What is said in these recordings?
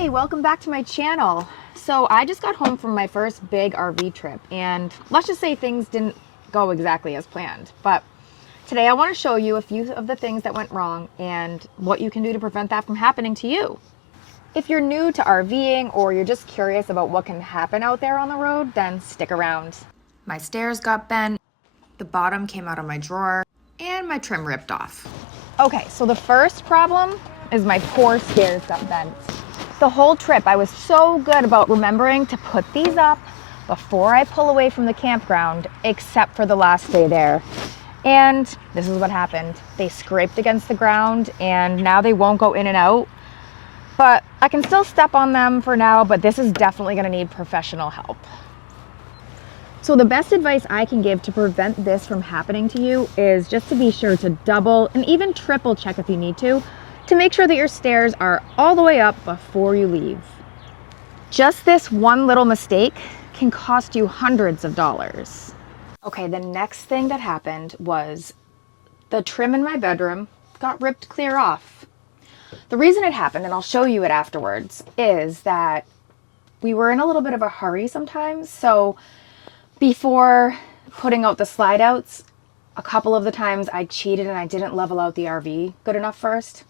Hey, welcome back to my channel. So I just got home from my first big RV trip, and let's just say things didn't go exactly as planned. But today I want to show you a few of the things that went wrong and what you can do to prevent that from happening to you. If you're new to RVing or you're just curious about what can happen out there on the road, then stick around. My stairs got bent, the bottom came out of my drawer, and my trim ripped off. Okay, so the first problem is my poor stairs got bent. The whole trip, I was so good about remembering to put these up before I pull away from the campground, except for the last day there. And this is what happened. They scraped against the ground and now they won't go in and out. But I can still step on them for now, but this is definitely gonna need professional help. So the best advice I can give to prevent this from happening to you is just to be sure to double and even triple check if you need to make sure that your stairs are all the way up before you leave. Just this one little mistake can cost you hundreds of dollars. Okay, the next thing that happened was the trim in my bedroom got ripped clear off. The reason it happened, and I'll show you it afterwards, is that we were in a little bit of a hurry sometimes. So before putting out the slide outs, a couple of the times I cheated and I didn't level out the RV good enough first.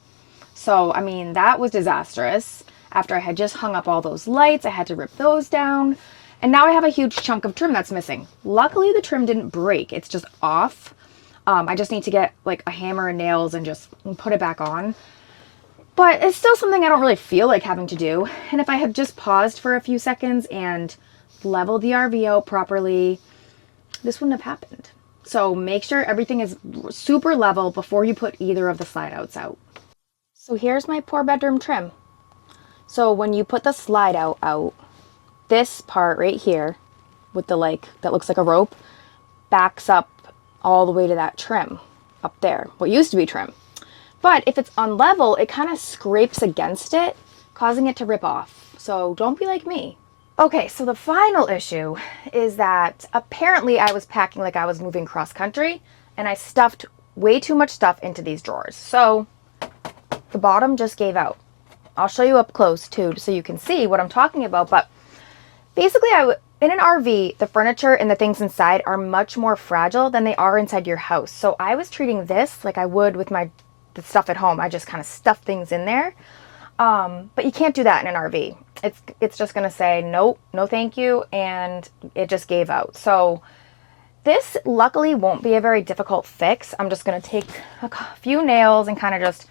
So, I mean, that was disastrous. After I had just hung up all those lights, I had to rip those down. And now I have a huge chunk of trim that's missing. Luckily, the trim didn't break. It's just off. I just need to get like a hammer and nails and just put it back on. But it's still something I don't really feel like having to do. And if I had just paused for a few seconds and leveled the RV out properly, this wouldn't have happened. So make sure everything is super level before you put either of the slide outs out. So here's my poor bedroom trim. So when you put the slide out, this part right here with the that looks like a rope backs up all the way to that trim up there, what used to be trim. But if it's unlevel, it kind of scrapes against it, causing it to rip off. So don't be like me. Okay, so the final issue is that apparently I was packing like I was moving cross country and I stuffed way too much stuff into these drawers. So the bottom just gave out. I'll show you up close too, so you can see what I'm talking about. But basically, in an RV, the furniture and the things inside are much more fragile than they are inside your house. So I was treating this like I would with the stuff at home. I just kind of stuff things in there. But you can't do that in an RV. It's just gonna say nope, no thank you, and it just gave out. So this luckily won't be a very difficult fix. I'm just gonna take a few nails and kind of just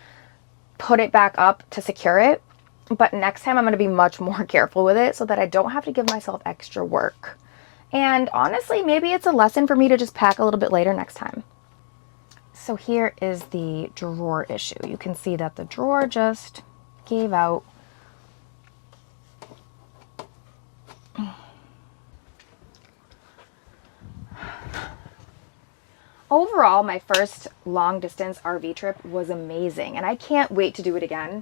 put it back up to secure it. But next time I'm going to be much more careful with it so that I don't have to give myself extra work. And honestly, maybe it's a lesson for me to just pack a little bit later next time. So here is the drawer issue. You can see that the drawer just gave out. Overall, my first long distance RV trip was amazing and I can't wait to do it again.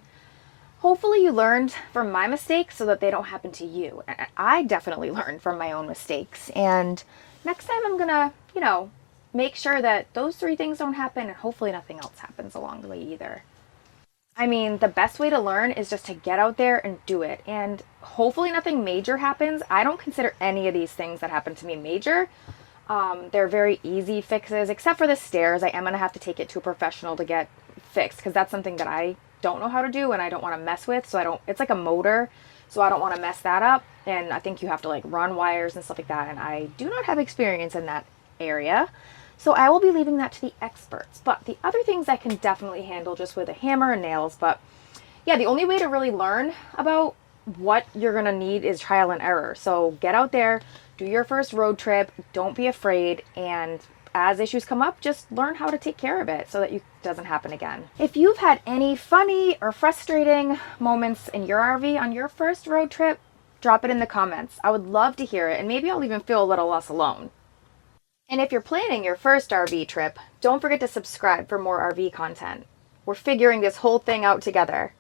Hopefully you learned from my mistakes so that they don't happen to you. I definitely learned from my own mistakes, and next time I'm gonna, make sure that those 3 things don't happen and hopefully nothing else happens along the way either. I mean, the best way to learn is just to get out there and do it, and hopefully nothing major happens. I don't consider any of these things that happened to me major. They're very easy fixes, except for the stairs. I am going to have to take it to a professional to get fixed because that's something that I don't know how to do and I don't want to mess with. So it's like a motor, so I don't want to mess that up. And I think you have to like run wires and stuff like that. And I do not have experience in that area. So I will be leaving that to the experts. But the other things I can definitely handle just with a hammer and nails. But yeah, the only way to really learn about what you're going to need is trial and error. So get out there. Do your first road trip, don't be afraid, and as issues come up, just learn how to take care of it so that it doesn't happen again. If you've had any funny or frustrating moments in your RV on your first road trip, drop it in the comments. I would love to hear it, and maybe I'll even feel a little less alone. And if you're planning your first RV trip, don't forget to subscribe for more RV content. We're figuring this whole thing out together.